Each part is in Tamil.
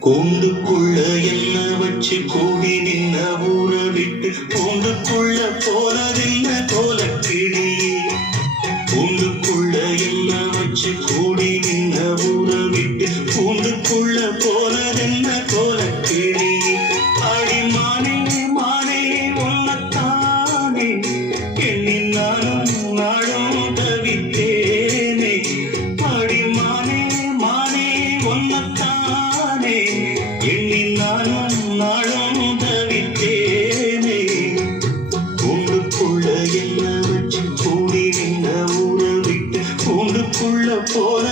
கூண்டுக்குள்ள என்ன வச்சு கூடி நின்ன ஊற விட்டு கூண்டுக்குள்ள போனதில்லை போல. for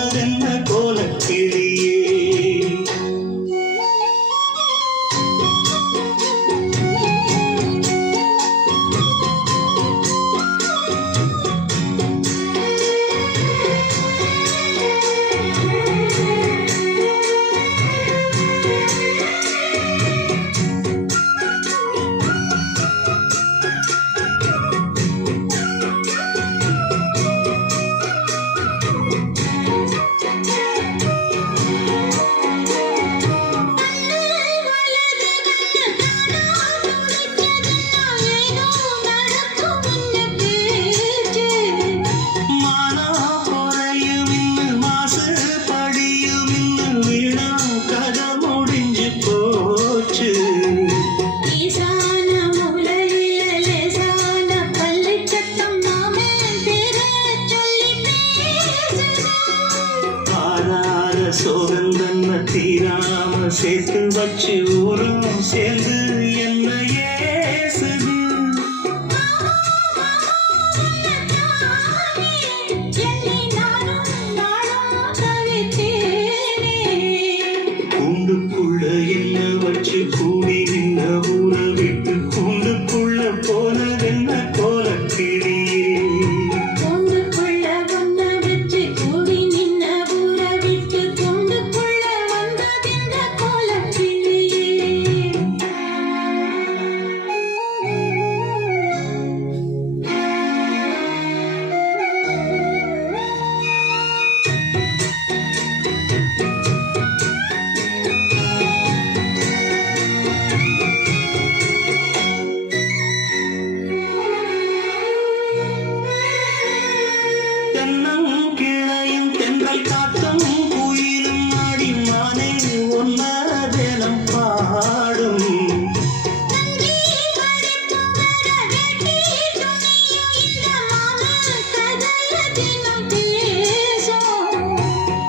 சேர்த்து வச்சு ஊரும். சேர்ந்து என்னையே கூண்டுக்குள்ள என்ன வச்சு கூடி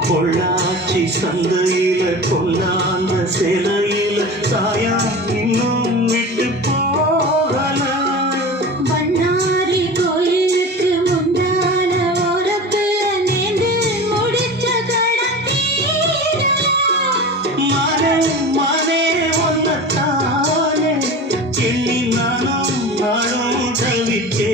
பொள்ளாச்சி சந்தையில பொல்லாந்த சிலையில சாயா இன்னும் விட்டு போகல. பண்ணாரி கோயிலுக்கு முந்தான ஓரத்துல நின்று முடிச்ச மனே மனே ஒன்னத்தானே எண்ணி நானும் நானும் தவிச்சே